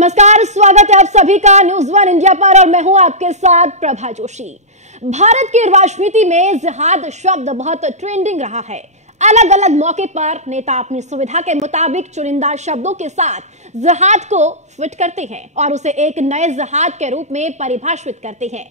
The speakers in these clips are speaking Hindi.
नमस्कार, स्वागत है आप सभी का न्यूज वन इंडिया पर और मैं हूं आपके साथ प्रभा जोशी। भारत की राजनीति में जिहाद शब्द बहुत ट्रेंडिंग रहा है। अलग अलग मौके पर नेता अपनी सुविधा के मुताबिक चुनिंदा शब्दों के साथ जिहाद को फिट करते हैं और उसे एक नए जिहाद के रूप में परिभाषित करते हैं।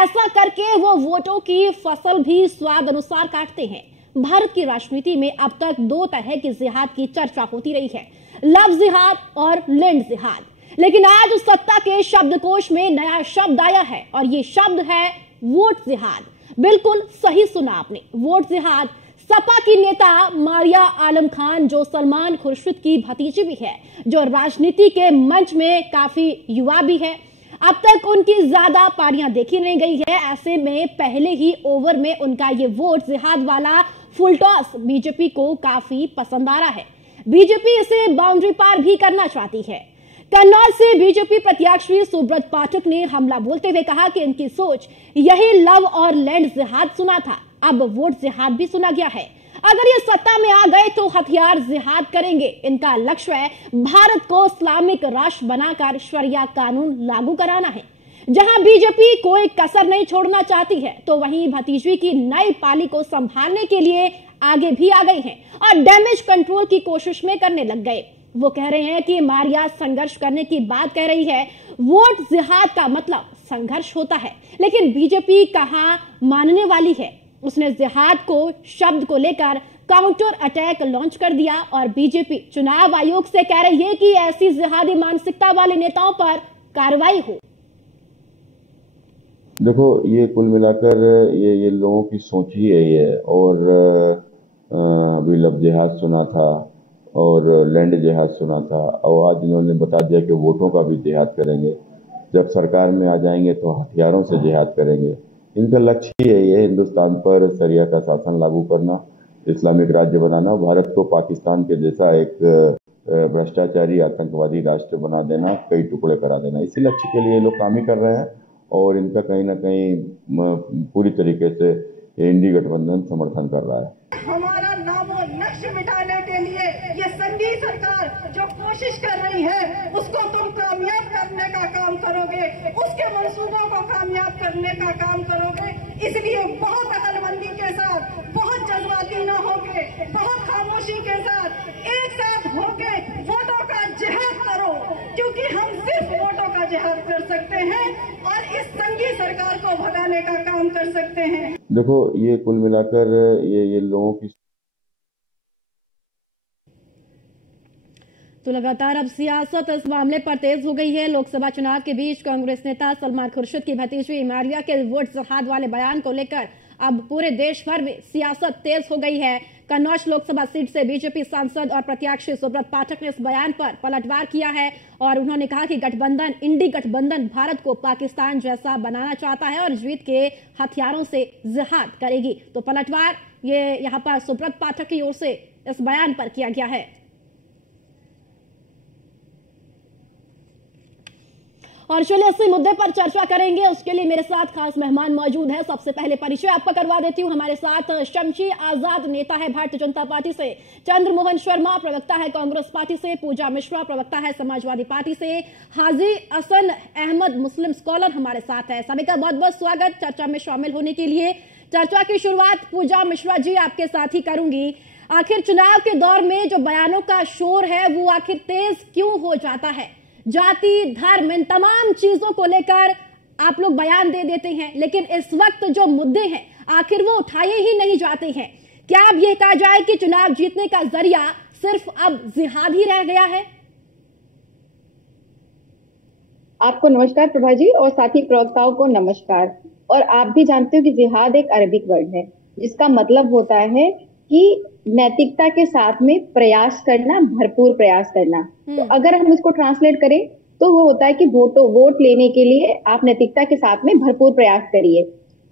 ऐसा करके वो वोटों की फसल भी स्वाद अनुसार काटते हैं। भारत की राजनीति में अब तक दो तरह की जिहाद की चर्चा होती रही है, लव जिहाद और लैंड जिहाद। लेकिन आज उस सत्ता के शब्दकोश में नया शब्द आया है और ये शब्द है वोट जिहाद। बिल्कुल सही सुना आपने, वोट जिहाद। सपा की नेता मारिया आलम खान, जो सलमान खुर्शीद की भतीजी भी है, जो राजनीति के मंच में काफी युवा भी है, अब तक उनकी ज्यादा पारियां देखी नहीं गई है। ऐसे में पहले ही ओवर में उनका ये वोट जिहाद वाला फुल टॉस बीजेपी को काफी पसंद आ रहा है। बीजेपी इसे बाउंड्री पार भी करना चाहती है। कन्नौज से बीजेपी प्रत्याशी सुब्रत पाठक ने हमला बोलते हुए कहा कि इनकी सोच यही लव और लैंड जिहाद सुना था, अब वोट जिहाद भी सुना गया है। अगर ये सत्ता में आ गए तो हथियार जिहाद करेंगे। इनका लक्ष्य है भारत को इस्लामिक राष्ट्र बनाकर शरिया कानून लागू कराना है। जहां बीजेपी कोई कसर नहीं छोड़ना चाहती है, तो वहीं भतीजी की नई पाली को संभालने के लिए आगे भी आ गई हैं और डैमेज कंट्रोल की कोशिश में करने लग गए। वो कह रहे हैं कि मारिया संघर्ष करने की बात कह रही है। वोट जिहाद का मतलब संघर्ष होता है, लेकिन बीजेपी कहां मानने वाली है। उसने जिहाद को शब्द को लेकर काउंटर अटैक लॉन्च कर दिया और बीजेपी चुनाव आयोग से कह रही है कि ऐसी जिहादी मानसिकता वाले नेताओं पर कार्रवाई हो। देखो, ये कुल मिलाकर ये लोगों की सोच ही यही है। और अभी लव जिहाद सुना था और लैंड जिहाद सुना था, और आज इन्होंने बता दिया कि वोटों का भी जिहाद करेंगे। जब सरकार में आ जाएंगे तो हथियारों से जिहाद करेंगे। इनका लक्ष्य ही यही है, हिंदुस्तान पर शरिया का शासन लागू करना, इस्लामिक राज्य बनाना, भारत को पाकिस्तान के जैसा एक भ्रष्टाचारी आतंकवादी राष्ट्र बना देना, कई टुकड़े करा देना। इसी लक्ष्य के लिए ये लोग काम ही कर रहे हैं और इनका कहीं ना कहीं पूरी तरीके से इंडी गठबंधन समर्थन कर रहा है। हमारा नामो नक्श मिटाने के लिए ये संघी सरकार जो कोशिश कर रही है, उसको तुम कामयाब करने का काम करोगे, उसके मंसूबों को कामयाब करने का काम करोगे। इसलिए बहुत अकलमंदी के साथ, बहुत जज्बाती न होके, बहुत खामोशी के साथ एक साथ होके वोटों का जिहाद करो, क्योंकि हम सिर्फ वोटों का जिहाद कर सकते हैं और इस संघी सरकार को भगाने का काम कर सकते हैं। देखो, ये कुल मिलाकर ये लोगों की तो लगातार अब सियासत इस मामले पर तेज हो गई है। लोकसभा चुनाव के बीच कांग्रेस नेता सलमान खुर्शीद की भतीजी मारिया के वोट जिहाद वाले बयान को लेकर अब पूरे देश भर में सियासत तेज हो गई है। कन्नौज लोकसभा सीट से बीजेपी सांसद और प्रत्याशी सुब्रत पाठक ने इस बयान पर पलटवार किया है और उन्होंने कहा कि गठबंधन, इंडी गठबंधन भारत को पाकिस्तान जैसा बनाना चाहता है और जीत के हथियारों से जिहाद करेगी। तो पलटवार ये यहाँ पर सुब्रत पाठक की ओर से इस बयान पर किया गया है। और चलिए इसी मुद्दे पर चर्चा करेंगे। उसके लिए मेरे साथ खास मेहमान मौजूद है। सबसे पहले परिचय आपका करवा देती हूँ। हमारे साथ शमशी आजाद, नेता है भारतीय जनता पार्टी से, चंद्रमोहन शर्मा, प्रवक्ता है कांग्रेस पार्टी से, पूजा मिश्रा, प्रवक्ता है समाजवादी पार्टी से, हाजी हसन अहमद, मुस्लिम स्कॉलर हमारे साथ है। सभी का बहुत बहुत स्वागत चर्चा में शामिल होने के लिए। चर्चा की शुरुआत पूजा मिश्रा जी आपके साथ ही करूंगी। आखिर चुनाव के दौर में जो बयानों का शोर है वो आखिर तेज क्यों हो जाता है? जाति, धर्म, इन तमाम चीजों को लेकर आप लोग बयान दे देते हैं, लेकिन इस वक्त जो मुद्दे हैं आखिर वो उठाए ही नहीं जाते हैं। क्या अब ये कहा जाए कि चुनाव जीतने का जरिया सिर्फ अब जिहाद ही रह गया है? आपको नमस्कार प्रभा जी और साथी प्रवक्ताओं को नमस्कार। और आप भी जानते हो कि जिहाद एक अरबिक वर्ड है जिसका मतलब होता है कि नैतिकता के साथ में प्रयास करना, भरपूर प्रयास करना। तो अगर हम इसको ट्रांसलेट करें तो वो होता है कि वोट लेने के लिए आप नैतिकता के साथ में भरपूर प्रयास करिए।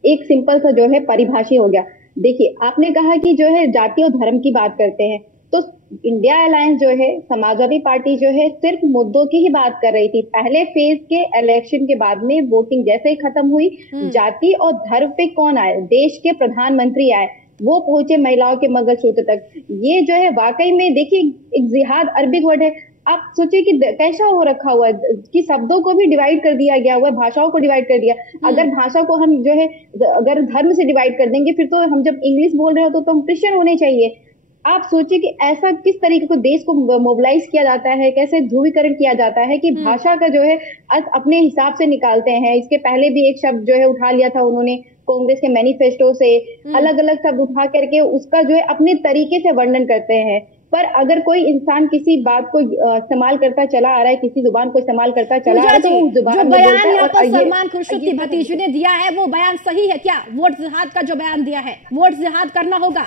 एक सिंपल सा जो है परिभाषा हो गया। देखिए, आपने कहा कि जो है जाति और धर्म की बात करते हैं, तो इंडिया अलायंस जो है, समाजवादी पार्टी जो है, सिर्फ मुद्दों की ही बात कर रही थी। पहले फेज के इलेक्शन के बाद में वोटिंग जैसे ही खत्म हुई, जाति और धर्म पे कौन आए? देश के प्रधानमंत्री आए, वो पहुंचे महिलाओं के मंगलसूत्र तक। ये जो है वाकई में देखिए एक जिहाद अरबिक वर्ड है। आप सोचिए कि कैसा हो रखा हुआ है कि शब्दों को भी डिवाइड कर दिया गया हुआ है, भाषाओं को डिवाइड कर दिया। अगर भाषा को हम जो है अगर धर्म से डिवाइड कर देंगे, फिर तो हम जब इंग्लिश बोल रहे हो तो हम क्रिश्चियन होने चाहिए। आप सोचिए कि ऐसा किस तरीके को देश को मोबिलाइज किया जाता है, कैसे ध्रुवीकरण किया जाता है कि भाषा का जो है अर्थ अपने हिसाब से निकालते हैं। इसके पहले भी एक शब्द जो है उठा लिया था उन्होंने कांग्रेस के मैनिफेस्टो से, अलग अलग शब्द उठा करके उसका जो है अपने तरीके से वर्णन करते हैं। पर अगर कोई इंसान किसी बात को इस्तेमाल करता चला आ रहा है, किसी जुबान को इस्तेमाल करता चला आ रहा है, तो उस जुबान जो बयान यहाँ पर सलमान खुर्शीद की भतीजी ने दिया है वो बयान सही है क्या? वोट जिहाद का जो बयान दिया है, वोट जिहाद करना होगा,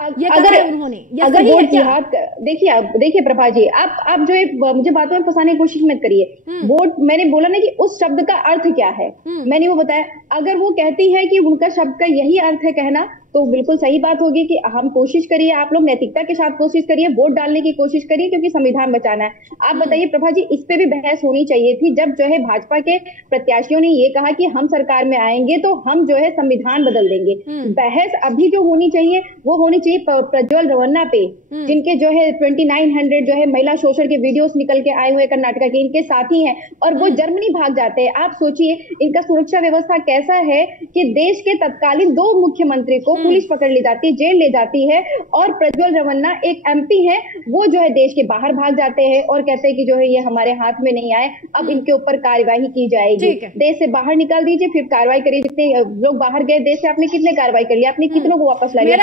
ये अगर उन्होंने अगर वोट जिहाद, देखिए प्रभा जी, आप जो है मुझे बातों में फंसाने की कोशिश मत करिए। वोट, मैंने बोला ना कि उस शब्द का अर्थ क्या है, मैंने वो बताया। अगर वो कहती है कि उनका शब्द का यही अर्थ है कहना, तो बिल्कुल सही बात होगी कि हम कोशिश करिए, आप लोग नैतिकता के साथ कोशिश करिए, वोट डालने की कोशिश करिए, क्योंकि संविधान बचाना है। आप बताइए प्रभा जी, इस पे भी बहस होनी चाहिए थी जब जो है भाजपा के प्रत्याशियों ने ये कहा कि हम सरकार में आएंगे तो हम जो है संविधान बदल देंगे। बहस अभी जो होनी चाहिए वो होनी चाहिए प्रज्वल रेवन्ना पे, जिनके जो है 2900 जो है महिला शोषण के वीडियोस निकल के आए हुए कर्नाटका के, इनके साथी हैं और वो जर्मनी भाग जाते हैं। आप सोचिए इनका सुरक्षा व्यवस्था कैसा है कि देश के तत्कालीन 2 मुख्यमंत्री को पुलिस पकड़ ले जाती है, जेल ले जाती है, और प्रज्वल रेवन्ना एक MP है, वो जो है देश के बाहर भाग जाते हैं और कहते हैं कि जो है ये हमारे हाथ में नहीं आए, अब इनके ऊपर कार्यवाही की जाएगी। देश से बाहर निकाल दीजिए, फिर कार्रवाई करिए। जितने लोग बाहर गए देश से, आपने कितने कार्रवाई कर लिया, आपने कितनों को वापस ला लिया?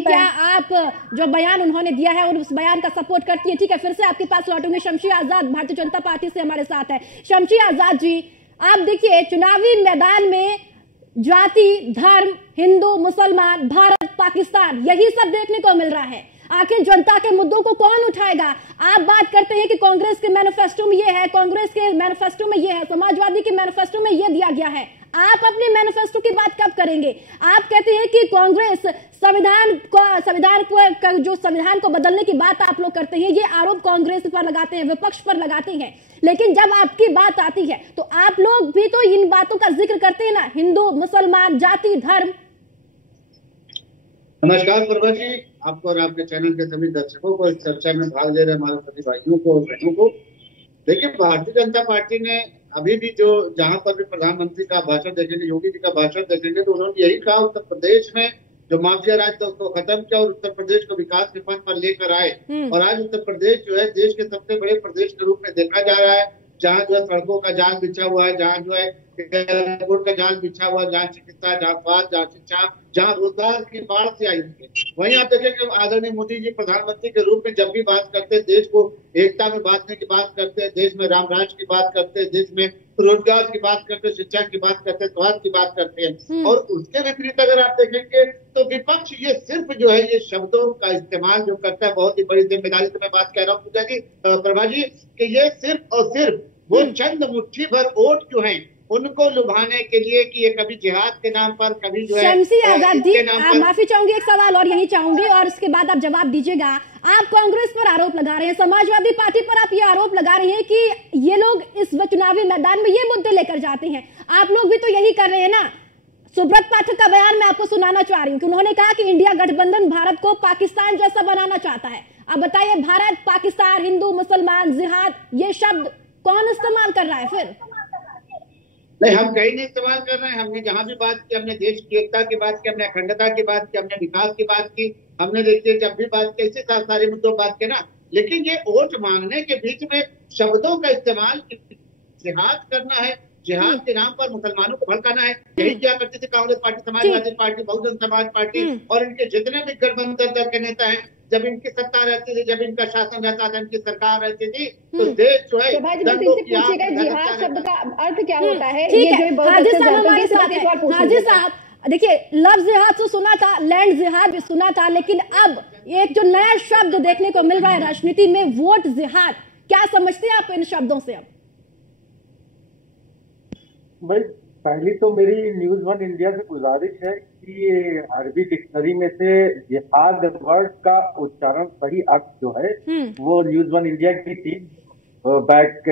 क्या आप जो बयान उन्होंने दिया है और उस बयान का सपोर्ट करती है? ठीक है, फिर से आपके पास लौटूंगी। शमशी आजाद भारतीय जनता पार्टी से हमारे साथ है। शमशी आजाद जी, आप देखिए चुनावी मैदान में जाति, धर्म, हिंदू, मुसलमान, भारत, पाकिस्तान, यही सब देखने को मिल रहा है। आखिर जनता के मुद्दों को कौन उठाएगा? आप बात करते हैं कि कांग्रेस के मैनिफेस्टो में ये है, कांग्रेस के मैनिफेस्टो में ये है, समाजवादी के मैनिफेस्टो में ये दिया गया है। आप अपने मैनिफेस्टो की बात कब करेंगे? आप कहते हैं कि कांग्रेस संविधान को बदलने की बात आप लोग करते हैं, ये आरोप कांग्रेस पर लगाते हैं, विपक्ष पर लगाते हैं, लेकिन जब आपकी बात आती है तो आप लोग भी तो इन बातों का जिक्र करते हैं ना, हिंदू, मुसलमान, जाति, धर्म। नमस्कार प्रभा जी, आपको और आपके चैनल के सभी दर्शकों को, इस चर्चा में भाग ले रहे हमारे सभी भाइयों को और बहनों को। देखिए, भारतीय जनता पार्टी ने अभी भी जो जहां पर भी प्रधानमंत्री का भाषण देखेंगे, योगी जी का भाषण देखेंगे, तो उन्होंने यही कहा उत्तर प्रदेश में जो माफिया राज था उसको खत्म किया और उत्तर प्रदेश को विकास के पथ पर लेकर आए। और आज उत्तर प्रदेश जो है देश के सबसे बड़े प्रदेश के रूप में देखा जा रहा है, जहाँ जो है सड़कों का जाल बिछा हुआ है, जहाँ जो है एयरपोर्ट का जाल बिछा हुआ है, जहाँ चिकित्सा, जहाँ स्वास्थ्य, जहाँ शिक्षा, जहाँ रोजगार की बाढ़ से आई है। वहीं आप देखें कि आदरणीय मोदी जी प्रधानमंत्री के रूप में जब भी बात करते हैं, देश को एकता में बांटने की बात करते हैं, देश में राम राज की बात करते हैं, देश में रोजगार की बात करते हैं, शिक्षा की बात करते हैं, स्वास्थ्य की बात करते हैं। और उसके विपरीत अगर आप देखेंगे तो विपक्ष ये सिर्फ जो है ये शब्दों का इस्तेमाल जो करता है, बहुत ही बड़ी जिम्मेदारी से मैं बात कह रहा हूँ पूजा जी, प्रभा जी, कि ये सिर्फ और सिर्फ वो चंद मुट्ठी भर वोट जो है उनको लुभाने के लिए कि ये कभी जिहाद के नाम पर, कभी जो है शमशी आजाद जी, माफी चाहूंगी, एक सवाल और यही चाहूंगी और उसके बाद आप जवाब दीजिएगा। आप कांग्रेस पर आरोप लगा रहे हैं, समाजवादी पार्टी पर आप ये आरोप लगा रहे हैं कि ये लोग इस चुनावी मैदान में ये मुद्दे लेकर जाते हैं। आप लोग भी तो यही कर रहे हैं ना। सुब्रत पाठक का बयान मैं आपको सुनाना चाह रही हूँ कि उन्होंने कहा कि इंडिया गठबंधन भारत को पाकिस्तान जैसा बनाना चाहता है। अब बताइए, भारत, पाकिस्तान, हिंदू, मुसलमान, जिहाद, ये शब्द कौन इस्तेमाल कर रहा है? फिर नहीं, हम कहीं नहीं इस्तेमाल कर रहे हैं। हमने जहां भी बात की, हमने देश की एकता की बात की, हमने अखंडता की बात की, हमने विकास की बात की, हमने देखिए जब भी बात की इसी सारे मुद्दों बात की ना। लेकिन ये वोट मांगने के बीच में शब्दों का इस्तेमाल, जिहाद करना है, जिहाद के नाम पर मुसलमानों को भड़काना है, यही क्या करती थी Congress party, Samajwadi party, Bahujan Samaj party और इनके जितने भी गठबंधन दल के नेता हैं। जब इनकी सत्ता रहती थी, जब इनका शासन रहता था, इनकी सरकार रहती थी, तो देश जो है जिहाद शब्द का अर्थ क्या होता है? हाजी साहब, देखिए, लफ्ज जिहाद तो सुना था, लैंड जिहाद भी सुना था, लेकिन अब एक जो नया शब्द देखने को मिल रहा है राजनीति में, वोट जिहाद, क्या समझते हैं आप इन शब्दों से? अब भाई, पहली तो मेरी न्यूज 1 इंडिया से गुजारिश है कि ये अरबी डिक्शनरी में से जिहाद वर्ड का उच्चारण सही अर्थ जो है वो न्यूज 1 इंडिया की टीम बैक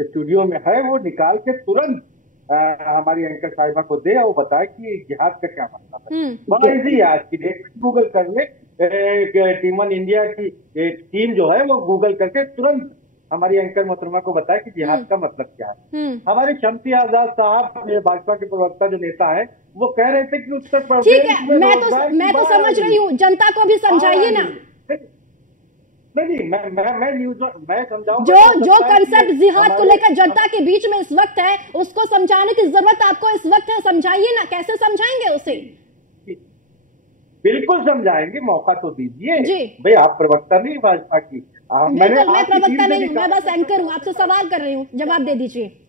स्टूडियो में है, वो निकाल के तुरंत हमारी एंकर साहिबा को दे और बताए कि जिहाद का क्या मतलब है। बड़ा इजी है आज की डेट में, गूगल कर ले, टीम इंडिया की टीम जो है वो गूगल करके तुरंत हमारी एंकर मोहतरमा को बताया कि जिहाद का मतलब क्या है। हमारे शम्सी आजाद साहब, भाजपा के प्रवक्ता जो नेता है, वो कह रहे थे कि उत्तर प्रदेश ठीक है, मैं तो समझ रही हूँ, जनता को भी समझाइए ना। नहीं, मैं न्यूज मैं समझाऊं। जो कंसेप्ट जिहाद को लेकर जनता के बीच में इस वक्त है, उसको समझाने की जरूरत आपको इस वक्त है, समझाइए ना। कैसे समझाएंगे उसे? बिल्कुल समझाएंगे, मौका तो दीजिए जी। भाई, आप प्रवक्ता नहीं भाजपा की। मैं प्रवक्ता नहीं हूँ, मैं बस एंकर हूँ, आपसे सवाल कर रही हूँ, जवाब दे दीजिए।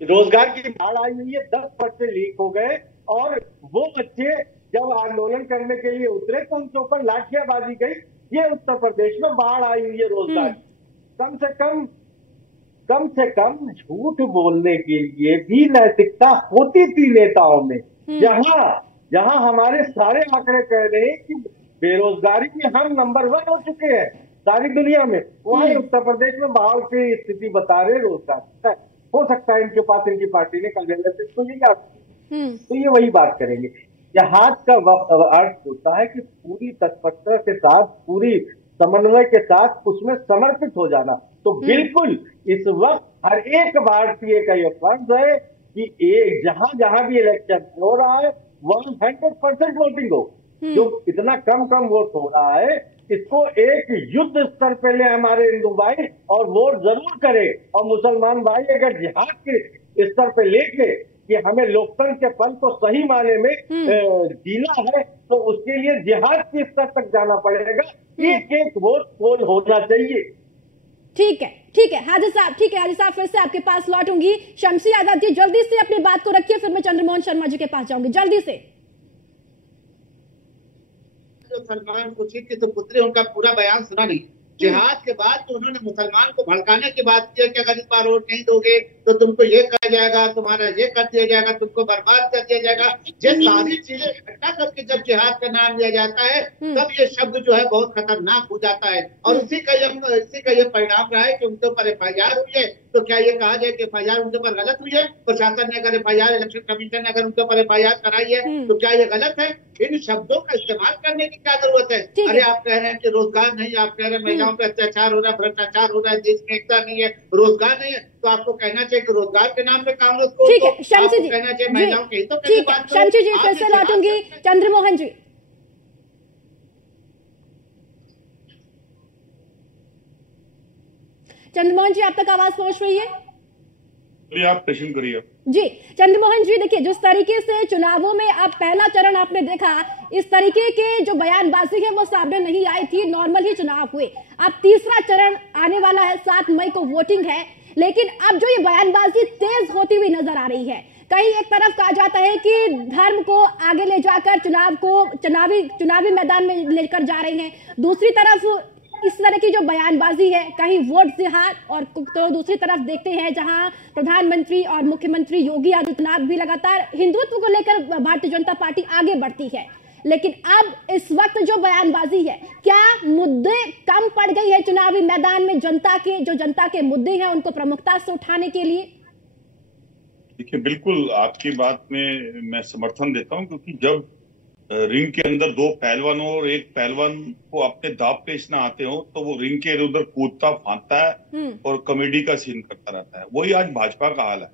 रोजगार की बाढ़ आई हुई है, 10% लीक हो गए, और वो बच्चे जब आंदोलन करने के लिए उतरे तो उनके ऊपर लाठियाबाजी गई। ये उत्तर प्रदेश में बाढ़ आई हुई है रोजगार। कम से कम झूठ बोलने के लिए भी नैतिकता होती थी नेताओं में। जहां हमारे सारे आंकड़े कह रहे हैं कि बेरोजगारी में हम नंबर 1 हो चुके हैं सारी दुनिया में, वहां उत्तर प्रदेश में बाढ़ की स्थिति बता रहे रोजगार। हो सकता है इनके पास इनकी पार्टी ने कांग्रेस तो ये याद, तो ये वही बात करेंगे। जिहाद का अर्थ होता है कि पूरी तत्परता के साथ, पूरी समन्वय के साथ उसमें समर्पित हो जाना। तो बिल्कुल इस वक्त हर एक भारतीय का यह फर्ज है कि जहां भी इलेक्शन हो रहा है वहां 100% वोटिंग हो। जो इतना कम वोट हो रहा है, इसको एक युद्ध स्तर पे ले हमारे हिंदू भाई, और वोट जरूर करे। और मुसलमान भाई अगर जिहाद के स्तर पे लेके कि हमें लोकतंत्र के पल को सही माने में जीना है, तो उसके लिए जिहाद के स्तर तक जाना पड़ेगा। एक वोट पोल होना चाहिए। ठीक है हाजी साहब, ठीक है हाजी साहब, फिर से आपके पास लौटूंगी। शम्सी आजाद जी जल्दी से अपनी बात को रखिए, फिर मैं चंद्रमोहन शर्मा जी के पास जाऊंगी, जल्दी से। सलमान खुर्शीद की तो पुत्री, उनका पूरा बयान सुना नहीं। जिहाद के बाद तो उन्होंने मुसलमान को भड़काने की बात की कि अगर इस बार वोट नहीं दोगे तो तुमको ये कहा जाएगा, तुम्हारा ये कर दिया जाएगा, तुमको बर्बाद कर दिया जाएगा। ये सारी चीजें इकट्ठा करके जब जिहाद का नाम लिया जाता है तब ये शब्द जो है बहुत खतरनाक हो जाता है। और इसी का ये परिणाम रहा है कि उनके ऊपर FIR हुई है। तो क्या ये कहा जाए कि FIR उनके ऊपर गलत हुई है? प्रशासन ने अगर FIR, इलेक्शन कमीशन ने अगर उनके ऊपर FIR कराई है तो क्या ये गलत है? इन शब्दों का इस्तेमाल करने की क्या जरूरत है? अरे आप कह रहे हैं कि रोजगार नहीं, आप कह रहे हैं महिलाओं पे अत्याचार हो रहा है, भ्रष्टाचार हो रहा है, देश में एकता नहीं है, रोजगार नहीं है, तो आपको कहना चाहिए कि रोजगार के नाम पे कांग्रेस को, ठीक है शम्सी जी, कहना चाहिए महिलाओं के हितों ठीक है शम्सी जी, फिर से लौटूंगी। चंद्रमोहन जी, चंद्रमोहन जी आप तक आवाज पहुंच रही है? आप प्रश्न करिए। जी चंद्रमोहन जी, देखिए जिस तरीके से चुनावों में अब पहला चरण आपने देखा, इस तरीके के जो बयानबाजी है वो सामने नहीं आई थी, नॉर्मल ही चुनाव हुए। अब तीसरा चरण आने वाला है, 7 मई को वोटिंग है, लेकिन अब जो ये बयानबाजी तेज होती हुई नजर आ रही है। कहीं एक तरफ कहा जाता है कि धर्म को आगे ले जाकर चुनाव को चुनावी मैदान में लेकर जा रहे हैं, दूसरी तरफ इस तरह की जो बयानबाजी है, कहीं वोट जिहाद, और तो दूसरी तरफ देखते हैं जहां प्रधानमंत्री और मुख्यमंत्री योगी आदित्यनाथ भी लगातार हिंदुत्व को लेकर भारतीय जनता पार्टी आगे बढ़ती है। लेकिन अब इस वक्त जो बयानबाजी है, क्या मुद्दे कम पड़ गई है चुनावी मैदान में? जनता के मुद्दे हैं उनको प्रमुखता से उठाने के लिए। देखिए, बिल्कुल आपकी बात में मैं समर्थन देता हूं, क्योंकि जब रिंग के अंदर 2 पहलवान और एक पहलवान को अपने दांव पेचना आते हो तो वो रिंग के इधर कूदता फांदता है और कॉमेडी का सीन करता रहता है। वही आज भाजपा का हाल है,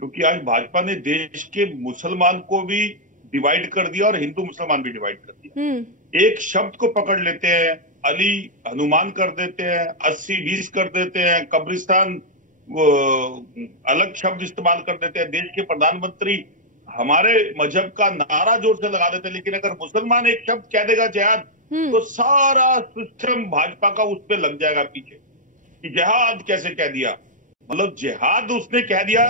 क्योंकि आज भाजपा ने देश के मुसलमान को भी डिवाइड कर दिया और हिंदू मुसलमान भी डिवाइड कर दिया। एक शब्द को पकड़ लेते हैं, अली हनुमान कर देते हैं, 80-20 कर देते हैं, कब्रिस्तान अलग शब्द इस्तेमाल कर देते हैं। देश के प्रधानमंत्री हमारे मजहब का नारा जोर से लगा देते हैं, लेकिन अगर मुसलमान एक शब्द कह देगा जिहाद, तो सारा सिस्टम भाजपा का उस पर लग जाएगा पीछे कि जिहाद कैसे कह दिया। मतलब जिहाद उसने कह दिया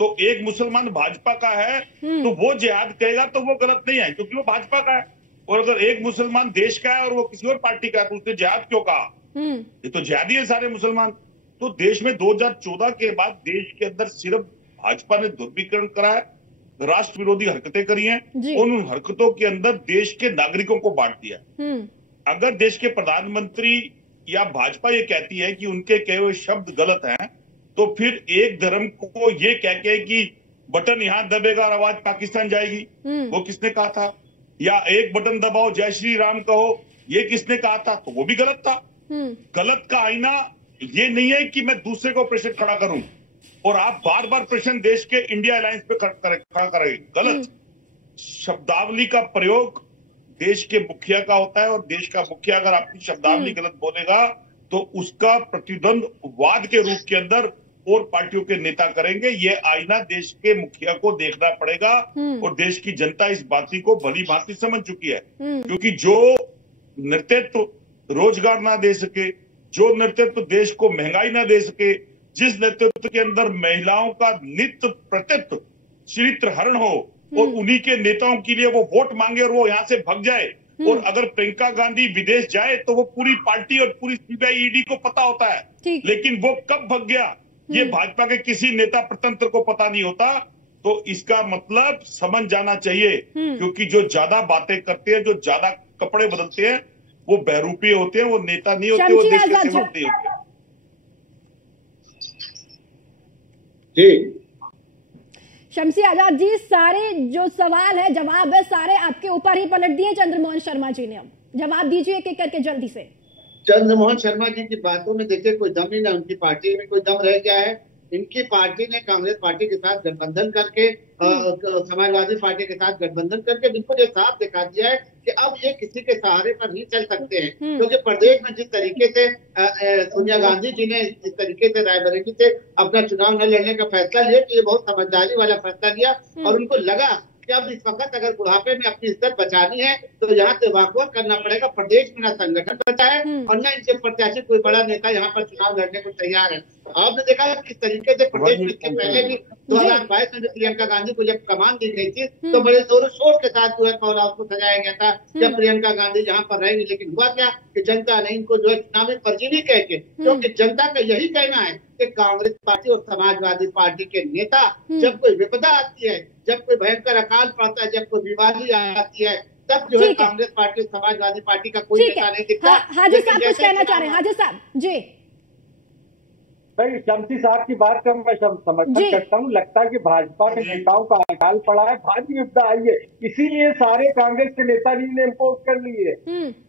तो एक मुसलमान भाजपा का है तो वो जिहाद कहेगा तो वो गलत नहीं है, क्योंकि वो भाजपा का है। और अगर एक मुसलमान देश का है और वो किसी और पार्टी का है तो उसने जिहाद क्यों कहा? ये तो जिहादी है सारे मुसलमान। तो देश में 2014 के बाद देश के अंदर सिर्फ भाजपा ने ध्रुवीकरण कराया, राष्ट्र विरोधी हरकतें करी हैं और उन हरकतों के अंदर देश के नागरिकों को बांट दिया। अगर देश के प्रधानमंत्री या भाजपा ये कहती है कि उनके कहे हुए शब्द गलत हैं, तो फिर एक धर्म को ये कह के कि बटन यहां दबेगा और आवाज पाकिस्तान जाएगी, वो किसने कहा था? या एक बटन दबाओ जय श्री राम कहो, ये किसने कहा था? तो वो भी गलत था। गलत का आईना ये नहीं है कि मैं दूसरे को प्रश्न खड़ा करूं और आप बार बार प्रश्न देश के इंडिया अलायंस पे खड़ा करेंगे। गलत शब्दावली का प्रयोग देश के मुखिया का होता है और देश का मुखिया अगर अपनी शब्दावली गलत बोलेगा तो उसका प्रतिद्वंद वाद के रूप के अंदर और पार्टियों के नेता करेंगे। ये आईना देश के मुखिया को देखना पड़ेगा और देश की जनता इस बात को भली भांति समझ चुकी है, क्योंकि जो नेतृत्व रोजगार ना दे सके, जो नेतृत्व देश को महंगाई ना दे सके, जिस नेतृत्व के अंदर महिलाओं का नित्य प्रतित्व चरित्र हरण हो और उन्हीं के नेताओं के लिए वो वोट मांगे और वो यहाँ से भाग जाए, और अगर प्रियंका गांधी विदेश जाए तो वो पूरी पार्टी और पूरी सीबीआई ईडी को पता होता है, लेकिन वो कब भाग गया ये भाजपा के किसी नेता प्रतंत्र को पता नहीं होता। तो इसका मतलब समझ जाना चाहिए, क्योंकि जो ज्यादा बातें करते हैं, जो ज्यादा कपड़े बदलते हैं, वो बहरूपी होते हैं, वो नेता नहीं होते, वो देश के सेवक नहीं होते। जी शमसी आजाद जी, सारे जो सवाल है जवाब है सारे आपके ऊपर ही पलट दिए चंद्रमोहन शर्मा जी ने। अब जवाब दीजिए एक एक करके जल्दी से। चंद्रमोहन शर्मा जी की बातों में देखिए कोई दम ही ना, उनकी पार्टी में कोई दम रह गया है। इनकी पार्टी ने कांग्रेस पार्टी के साथ गठबंधन करके, समाजवादी पार्टी के साथ गठबंधन करके बिल्कुल ये साफ दिखा दिया है कि अब ये किसी के सहारे पर नहीं चल सकते हैं, क्योंकि प्रदेश में जिस तरीके से सोनिया गांधी जी ने जिस तरीके से रायबरेली से अपना चुनाव न लड़ने का फैसला लिया, कि ये बहुत समझदारी वाला फैसला लिया और उनको लगा कि अब इस वक्त अगर बुढ़ापे में अपनी इज्जत बचानी है तो यहाँ से वाकआउट करना पड़ेगा। प्रदेश में ना संगठन बचा है और न इनके प्रत्याशी कोई बड़ा नेता यहाँ पर चुनाव लड़ने को तैयार है। आपने देखा किस तरीके से प्रदेश में इसके पहले भी 2022 में प्रियंका गांधी को जब कमान दी गई थी तो बड़े जोर शोर के साथ जो है पौधा उसको सजाया गया था जब प्रियंका गांधी जहाँ पर रहेंगी, लेकिन हुआ क्या कि जनता ने इनको जो है चुनावी परजीवी कह के, क्योंकि जनता का यही कहना है कि कांग्रेस पार्टी और समाजवादी पार्टी के नेता जब कोई विपदा आती है, जब कोई भयंकर अकाल पड़ता है, जब कोई बीमारी आती है, तब जो है कांग्रेस पार्टी समाजवादी पार्टी का कोई नेता नहीं दिखता। हाजी साहब कुछ कहना चाह रहे हैं? हाजी साहब जी। भाई शमसी साहब की बात का मैं समर्थन करता हूँ। लगता है कि भाजपा के नेताओं का अकाल पड़ा है, भारी विपदा आई है, इसीलिए सारे कांग्रेस के नेता जी ने इम्पोज कर लिए।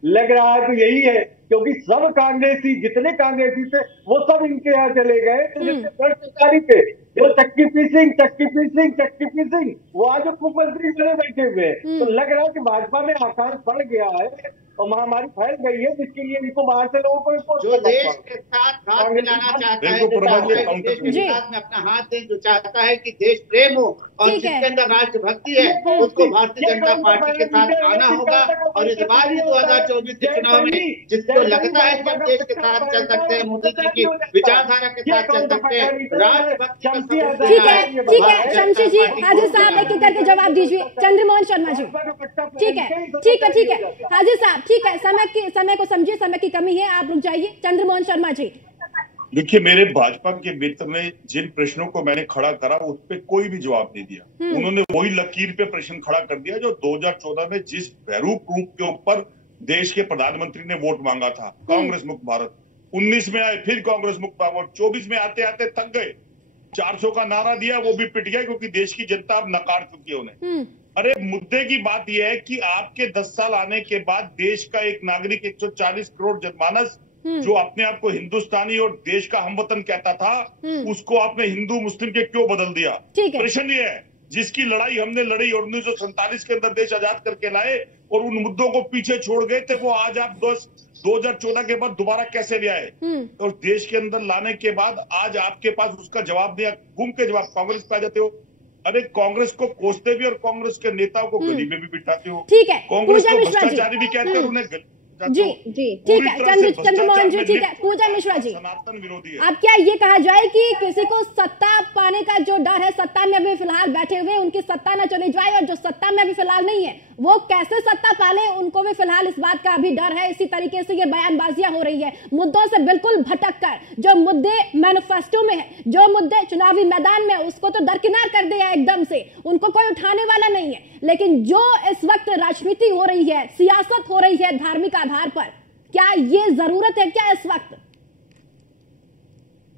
लग रहा है तो यही है, क्योंकि सब कांग्रेसी, जितने कांग्रेसी थे वो सब इनके यहाँ चले गए। तो जिससे भ्रष्टाचारी थे, जो चक्की पी सिंह वो आज उप मुख्यमंत्री बने बैठे हुए। तो लग रहा है कि भाजपा में आकार बढ़ गया है और महामारी फैल गई है, जिसके लिए इनको बाहर से लोगों को जो देश के साथ हाथ मिलाना चाहता है, देश के साथ में अपना हाथ दे, जो चाहता है कि देश प्रेम हो और जिसके अंदर राष्ट्रभक्ति है, उसको भारतीय जनता पार्टी के साथ आना होगा। और इस बार भी 2024 के चुनाव में जिसको लगता है कि देश के साथ चल सकते हैं, मोदी जी की विचारधारा के साथ चल सकते हैं, राष्ट्रभक्ति का ठीक है शमसी जी। हाजी साहब एक एक करके जवाब दीजिए। चंद्रमोहन शर्मा जी ठीक है हाजी साहब ठीक है, समय को समझिए, समय की कमी है, आप रुक जाइए। चंद्रमोहन शर्मा जी देखिए, मेरे भाजपा के मित्र ने जिन प्रश्नों को मैंने खड़ा करा उस पर कोई भी जवाब नहीं दिया। उन्होंने वही लकीर पे प्रश्न खड़ा कर दिया जो 2014 में जिस भैरूप रूप के ऊपर देश के प्रधानमंत्री ने वोट मांगा था, कांग्रेस मुक्त भारत। 19 में आए फिर कांग्रेस मुक्त भारत, 24 में आते आते थक गए, 400 का नारा दिया वो भी पिट गया, क्योंकि देश की जनता अब नकार चुकी है उन्हें। अरे मुद्दे की बात यह है कि आपके 10 साल आने के बाद देश का एक नागरिक 140 करोड़ जनमानस जो अपने आप को हिंदुस्तानी और देश का हमवतन कहता था, उसको आपने हिंदू मुस्लिम के क्यों बदल दिया? प्रश्न ये है, जिसकी लड़ाई हमने लड़ी और 1947 के अंदर देश आजाद करके लाए और उन मुद्दों को पीछे छोड़ गए थे, वो आज आप 2014 के बाद दोबारा कैसे ले आए? और देश के अंदर लाने के बाद आज आपके पास उसका जवाब दिया, घूम के जवाब कांग्रेस पे आ जाते हो। अरे कांग्रेस को कोसते भी और कांग्रेस के नेताओं को गली में भी बिठाते हो। ठीक है, कांग्रेस को भ्रष्टाचारी भी कहते हैं और उन्हें जी ठीक है चंद्रमोहन जी, ठीक है पूजा मिश्रा जी, सनातन विरोधी है। अब क्या ये कहा जाए कि किसी को सत्ता पाने का जो डर है, सत्ता में अभी फिलहाल बैठे हुए उनकी सत्ता न चली जाए, और जो सत्ता में अभी फिलहाल नहीं है वो कैसे सत्ता पाले, उनको भी फिलहाल इस बात का अभी डर है। इसी तरीके से ये बयानबाजियां हो रही है, मुद्दों से बिल्कुल भटक कर। जो मुद्दे मैनिफेस्टो में है, जो मुद्दे चुनावी मैदान में, उसको तो दरकिनार कर दिया एकदम से, उनको कोई उठाने वाला नहीं है। लेकिन जो इस वक्त राजनीति हो रही है, सियासत हो रही है धार्मिक आधार पर, क्या ये जरूरत है क्या इस वक्त?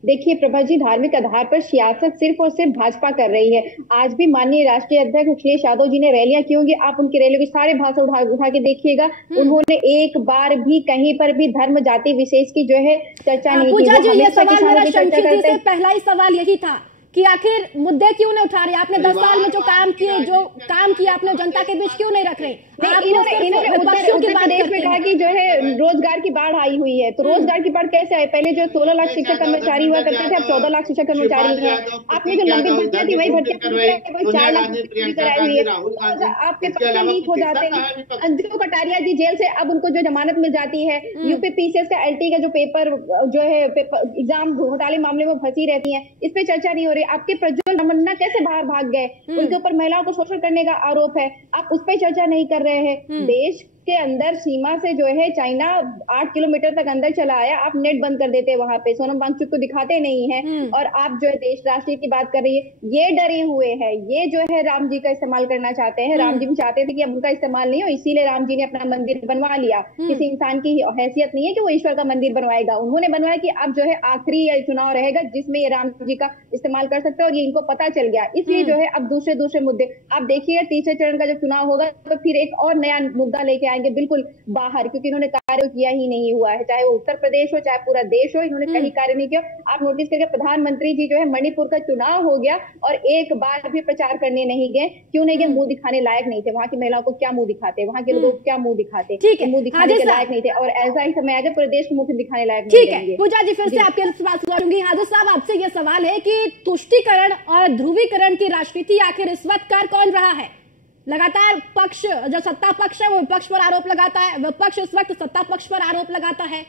देखिए प्रभा जी, धार्मिक आधार पर सियासत सिर्फ और सिर्फ भाजपा कर रही है। आज भी माननीय राष्ट्रीय अध्यक्ष अखिलेश यादव जी ने रैलियां की होंगी, आप उनकी रैलियों के सारे भाषण उठा के देखिएगा, उन्होंने एक बार भी कहीं पर भी धर्म जाति विशेष की जो है चर्चा नहीं की। पूजा जी, ये सवाल मेरा शंकी जी से पहला ही सवाल यही था कि आखिर मुद्दे क्यों नहीं उठा रहे? आपने 10 साल में जो काम किया आपने जनता के बीच क्यों नहीं रख रहे? इन्होंने उत्तर प्रदेश में कहा कि जो है रोजगार की बाढ़ आई हुई है, तो रोजगार की बाढ़ कैसे आए? पहले जो 16 लाख शिक्षक कर्मचारी हुआ करते थे, अब 14 लाख शिक्षक कर्मचारी है। आपने जो लंबित भर्तियां थी वही भर्तियां 4 लाख कराई हुई है। आपके पक्के लीक हो जाते हैं। अंजू कटारिया जी जेल से अब उनको जो जमानत मिल जाती है। यूपी पीसीएस का एलटी का जो पेपर जो है एग्जाम घोटाले मामले में फंसी रहती है, इस पे चर्चा नहीं हो रही। आपके प्रज्वल रमन्ना कैसे बाहर भाग गए, उनके ऊपर महिलाओं को शोषण करने का आरोप है, आप उस पर चर्चा नहीं कर रहे हैं। देश के अंदर सीमा से जो है चाइना 8 किलोमीटर तक अंदर चला आया, आप नेट बंद कर देते हैं वहां पे, सोनम वांगचुक को दिखाते नहीं है, और आप जो है देश राष्ट्र की बात कर रही है। ये डरे हुए हैं, ये जो है राम जी का इस्तेमाल करना चाहते हैं। राम जी भी चाहते थे कि अब उनका इस्तेमाल नहीं हो, इसीलिए राम जी ने अपना मंदिर बनवा लिया। किसी इंसान की हैसियत नहीं है कि वो ईश्वर का मंदिर बनवाएगा, उन्होंने बनवाया कि अब जो है आखिरी चुनाव रहेगा जिसमें ये राम जी का इस्तेमाल कर सकते हैं, और ये इनको पता चल गया। इसलिए जो है अब दूसरे मुद्दे आप देखिए, तीसरे चरण का जब चुनाव होगा तो फिर एक और नया मुद्दा लेके आएंगे बिल्कुल बाहर, क्योंकि इन्होंने कार्य किया ही नहीं हुआ है, चाहे वो उत्तर प्रदेश हो चाहे पूरा देश हो, इन्होंने कहीं कार्य नहीं किया। आप नोटिस करिए, प्रधानमंत्री जी जो है मणिपुर का चुनाव हो गया और एक बार भी प्रचार करने नहीं गए। क्यों नहीं गए? मुंह दिखाने लायक नहीं थे। वहां की महिलाओं को क्या मुंह दिखाते, वहां के लोगों को क्या मुंह दिखाते, मुंह दिखाने के लायक नहीं थे, और ऐसा ही समय आगे पूरे देश को मुंह दिखाने लायक नहीं। ठीक है पूजा जी, फिर से आपके पास लौटूंगी। हाजिर साहब, आपसे ये सवाल है कि तुष्टीकरण और ध्रुवीकरण की राजनीति आखिर इस वक्त कर कौन रहा है? लगातार पक्ष, जो सत्ता पक्ष है वो विपक्ष पर आरोप लगाता है, विपक्ष इस वक्त सत्ता पक्ष पर आरोप लगाता है।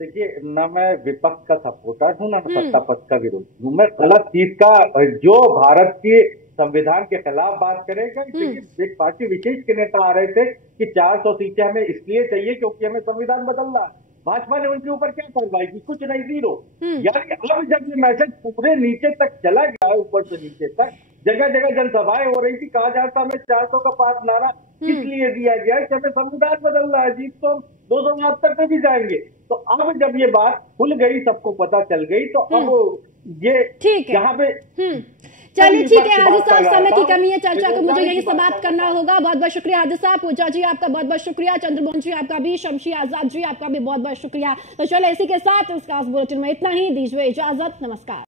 देखिए, ना मैं विपक्ष का सपोर्टर हूँ ना सत्ता पक्ष का विरोधी हूँ। मैं गलत चीज का, जो भारत के संविधान के खिलाफ बात करेगा। एक पार्टी विशेष के नेता आ रहे थे कि 400 सीटें हमें इसलिए चाहिए क्योंकि हमें संविधान बदलना। भाजपा ने उनके ऊपर क्या कार्रवाई की? कुछ नहीं, 0। यानी अब जब ये मैसेज पूरे नीचे तक चला गया, ऊपर से नीचे तक जगह जगह जनसभाएं हो रही थी, कहा जाता हमें 400 का पास नारा किस लिए दिया गया है कि हमें संविधान बदलना है, जीत तो 272 पे भी जाएंगे। तो अब जब ये बात खुल गई, सबको पता चल गई, तो अब ये यहाँ पे चलिए ठीक है हाजिर साहब, समय की कमी है, चर्चा को मुझे यही समाप्त करना होगा। बहुत बहुत शुक्रिया हाजिर साहब। पूजा जी आपका बहुत बहुत शुक्रिया, चंद्रमोहन जी आपका भी, शमशी आजाद जी आपका भी बहुत बहुत शुक्रिया। तो चलो इसी के साथ इस खास बुलेटिन में इतना ही, दीजिए इजाजत, नमस्कार।